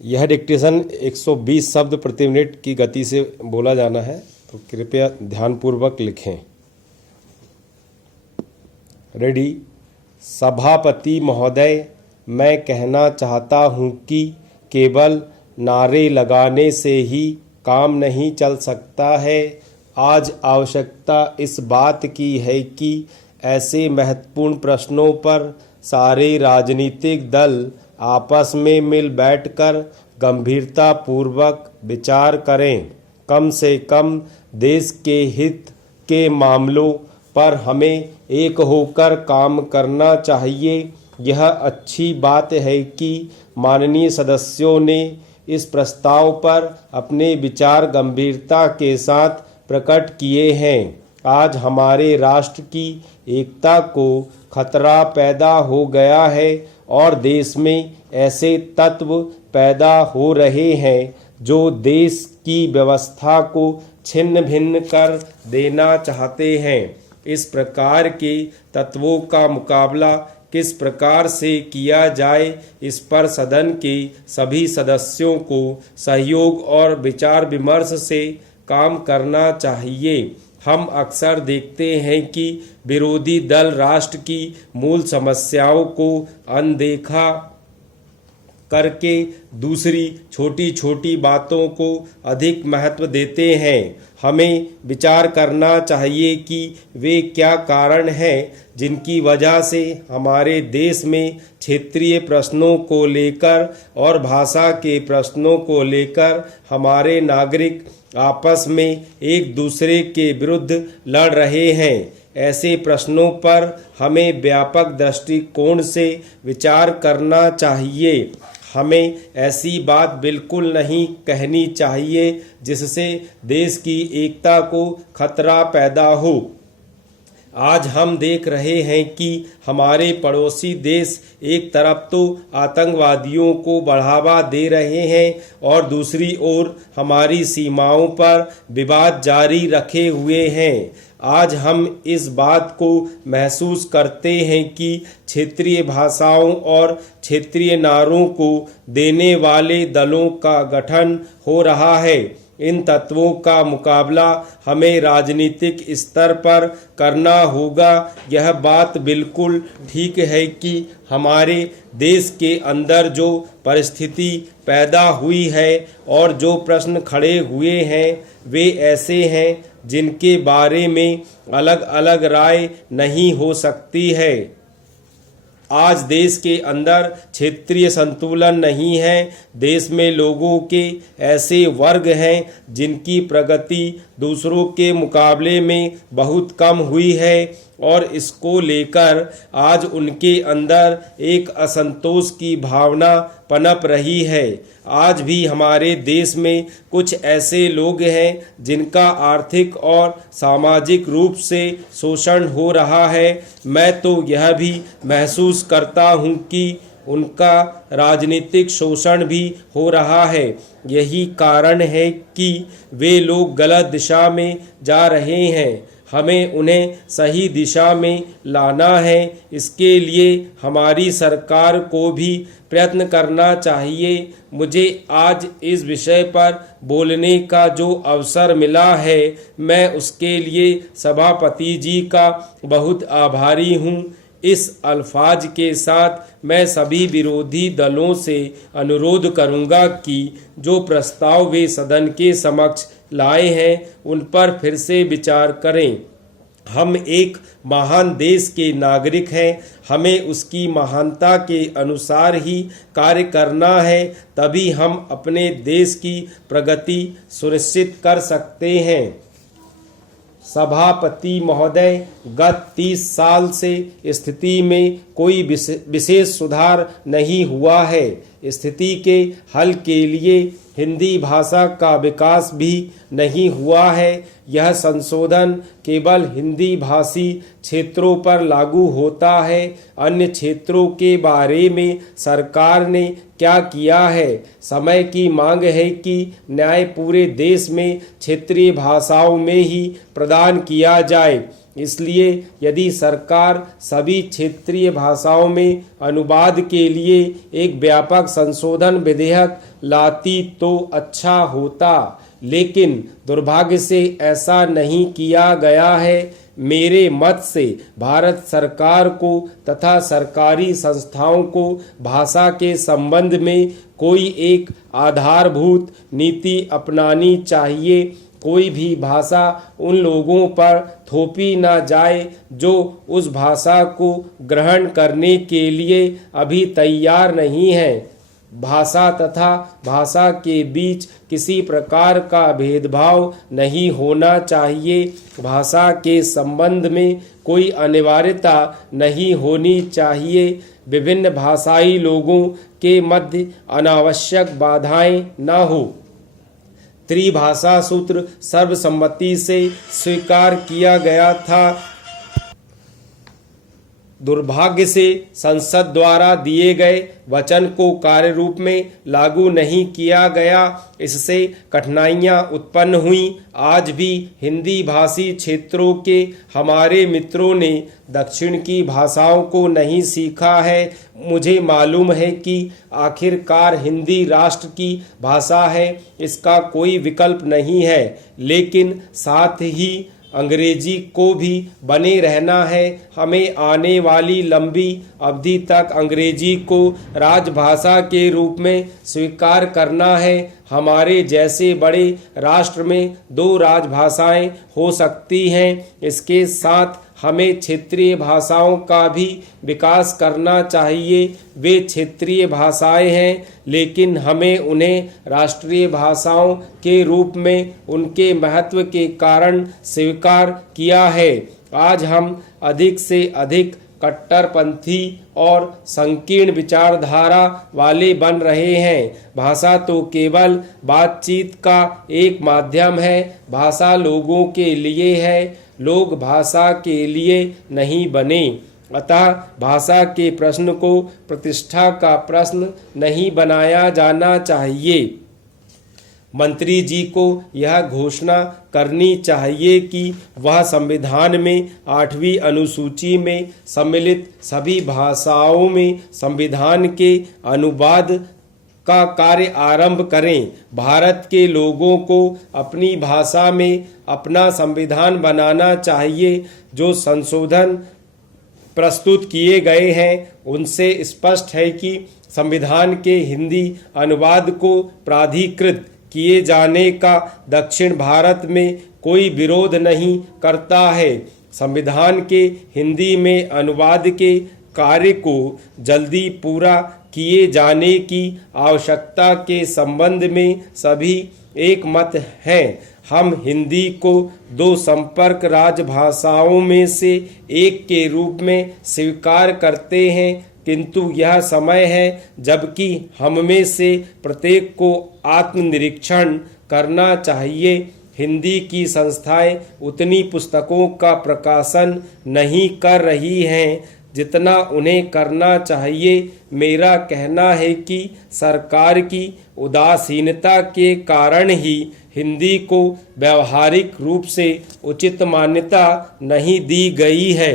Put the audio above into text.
यह डिक्टेशन 120 शब्द प्रति मिनट की गति से बोला जाना है, तो कृपया ध्यानपूर्वक लिखें। रेडी। सभापति महोदय, मैं कहना चाहता हूं कि केवल नारे लगाने से ही काम नहीं चल सकता है। आज आवश्यकता इस बात की है कि ऐसे महत्वपूर्ण प्रश्नों पर सारे राजनीतिक दल आपस में मिल बैठकर गंभीरता पूर्वक विचार करें। कम से कम देश के हित के मामलों पर हमें एक होकर काम करना चाहिए। यह अच्छी बात है कि माननीय सदस्यों ने इस प्रस्ताव पर अपने विचार गंभीरता के साथ प्रकट किए हैं। आज हमारे राष्ट्र की एकता को खतरा पैदा हो गया है और देश में ऐसे तत्व पैदा हो रहे हैं जो देश की व्यवस्था को छिन्न भिन्न कर देना चाहते हैं। इस प्रकार के तत्वों का मुकाबला किस प्रकार से किया जाए, इस पर सदन के सभी सदस्यों को सहयोग और विचार विमर्श से काम करना चाहिए। हम अक्सर देखते हैं कि विरोधी दल राष्ट्र की मूल समस्याओं को अनदेखा करके दूसरी छोटी छोटी बातों को अधिक महत्व देते हैं। हमें विचार करना चाहिए कि वे क्या कारण हैं जिनकी वजह से हमारे देश में क्षेत्रीय प्रश्नों को लेकर और भाषा के प्रश्नों को लेकर हमारे नागरिक आपस में एक दूसरे के विरुद्ध लड़ रहे हैं। ऐसे प्रश्नों पर हमें व्यापक दृष्टिकोण से विचार करना चाहिए। हमें ऐसी बात बिल्कुल नहीं कहनी चाहिए जिससे देश की एकता को खतरा पैदा हो। आज हम देख रहे हैं कि हमारे पड़ोसी देश एक तरफ तो आतंकवादियों को बढ़ावा दे रहे हैं और दूसरी ओर हमारी सीमाओं पर विवाद जारी रखे हुए हैं। आज हम इस बात को महसूस करते हैं कि क्षेत्रीय भाषाओं और क्षेत्रीय नारों को देने वाले दलों का गठन हो रहा है। इन तत्वों का मुकाबला हमें राजनीतिक स्तर पर करना होगा। यह बात बिल्कुल ठीक है कि हमारे देश के अंदर जो परिस्थिति पैदा हुई है और जो प्रश्न खड़े हुए हैं वे ऐसे हैं जिनके बारे में अलग अलग राय नहीं हो सकती है। आज देश के अंदर क्षेत्रीय संतुलन नहीं है। देश में लोगों के ऐसे वर्ग हैं जिनकी प्रगति दूसरों के मुकाबले में बहुत कम हुई है और इसको लेकर आज उनके अंदर एक असंतोष की भावना पनप रही है। आज भी हमारे देश में कुछ ऐसे लोग हैं जिनका आर्थिक और सामाजिक रूप से शोषण हो रहा है। मैं तो यह भी महसूस करता हूं कि उनका राजनीतिक शोषण भी हो रहा है। यही कारण है कि वे लोग गलत दिशा में जा रहे हैं। हमें उन्हें सही दिशा में लाना है। इसके लिए हमारी सरकार को भी प्रयत्न करना चाहिए। मुझे आज इस विषय पर बोलने का जो अवसर मिला है, मैं उसके लिए सभापति जी का बहुत आभारी हूँ। इस अल्फाज के साथ मैं सभी विरोधी दलों से अनुरोध करूंगा कि जो प्रस्ताव वे सदन के समक्ष लाए हैं उन पर फिर से विचार करें। हम एक महान देश के नागरिक हैं। हमें उसकी महानता के अनुसार ही कार्य करना है, तभी हम अपने देश की प्रगति सुनिश्चित कर सकते हैं। सभापति महोदय, गत 30 साल से स्थिति में कोई विशेष सुधार नहीं हुआ है। स्थिति के हल के लिए हिंदी भाषा का विकास भी नहीं हुआ है। यह संशोधन केवल हिंदी भाषी क्षेत्रों पर लागू होता है। अन्य क्षेत्रों के बारे में सरकार ने क्या किया है? समय की मांग है कि न्याय पूरे देश में क्षेत्रीय भाषाओं में ही प्रदान किया जाए। इसलिए यदि सरकार सभी क्षेत्रीय भाषाओं में अनुवाद के लिए एक व्यापक संशोधन विधेयक लाती तो अच्छा होता, लेकिन दुर्भाग्य से ऐसा नहीं किया गया है। मेरे मत से भारत सरकार को तथा सरकारी संस्थाओं को भाषा के संबंध में कोई एक आधारभूत नीति अपनानी चाहिए। कोई भी भाषा उन लोगों पर थोपी ना जाए जो उस भाषा को ग्रहण करने के लिए अभी तैयार नहीं है। भाषा तथा भाषा के बीच किसी प्रकार का भेदभाव नहीं होना चाहिए। भाषा के संबंध में कोई अनिवार्यता नहीं होनी चाहिए। विभिन्न भाषाई लोगों के मध्य अनावश्यक बाधाएं न हो। त्रिभाषा सूत्र सर्वसम्मति से स्वीकार किया गया था। दुर्भाग्य से संसद द्वारा दिए गए वचन को कार्य रूप में लागू नहीं किया गया। इससे कठिनाइयां उत्पन्न हुई। आज भी हिंदी भाषी क्षेत्रों के हमारे मित्रों ने दक्षिण की भाषाओं को नहीं सीखा है। मुझे मालूम है कि आखिरकार हिंदी राष्ट्र की भाषा है, इसका कोई विकल्प नहीं है, लेकिन साथ ही अंग्रेजी को भी बने रहना है। हमें आने वाली लंबी अवधि तक अंग्रेजी को राजभाषा के रूप में स्वीकार करना है। हमारे जैसे बड़े राष्ट्र में 2 राजभाषाएं हो सकती हैं। इसके साथ हमें क्षेत्रीय भाषाओं का भी विकास करना चाहिए। वे क्षेत्रीय भाषाएं हैं, लेकिन हमें उन्हें राष्ट्रीय भाषाओं के रूप में उनके महत्व के कारण स्वीकार किया है। आज हम अधिक से अधिक कट्टरपंथी और संकीर्ण विचारधारा वाले बन रहे हैं। भाषा तो केवल बातचीत का एक माध्यम है। भाषा लोगों के लिए है, लोग भाषा के लिए नहीं बने। अतः भाषा के प्रश्न को प्रतिष्ठा का प्रश्न नहीं बनाया जाना चाहिए। मंत्री जी को यह घोषणा करनी चाहिए कि वह संविधान में 8वीं अनुसूची में सम्मिलित सभी भाषाओं में संविधान के अनुवाद का कार्य आरंभ करें। भारत के लोगों को अपनी भाषा में अपना संविधान बनाना चाहिए। जो संशोधन प्रस्तुत किए गए हैं उनसे स्पष्ट है कि संविधान के हिंदी अनुवाद को प्राधिकृत किए जाने का दक्षिण भारत में कोई विरोध नहीं करता है। संविधान के हिंदी में अनुवाद के कार्य को जल्दी पूरा किए जाने की आवश्यकता के संबंध में सभी एक मत हैं। हम हिंदी को 2 संपर्क राजभाषाओं में से एक के रूप में स्वीकार करते हैं, किंतु यह समय है जबकि हम में से प्रत्येक को आत्मनिरीक्षण करना चाहिए। हिंदी की संस्थाएं उतनी पुस्तकों का प्रकाशन नहीं कर रही हैं जितना उन्हें करना चाहिए। मेरा कहना है कि सरकार की उदासीनता के कारण ही हिंदी को व्यावहारिक रूप से उचित मान्यता नहीं दी गई है।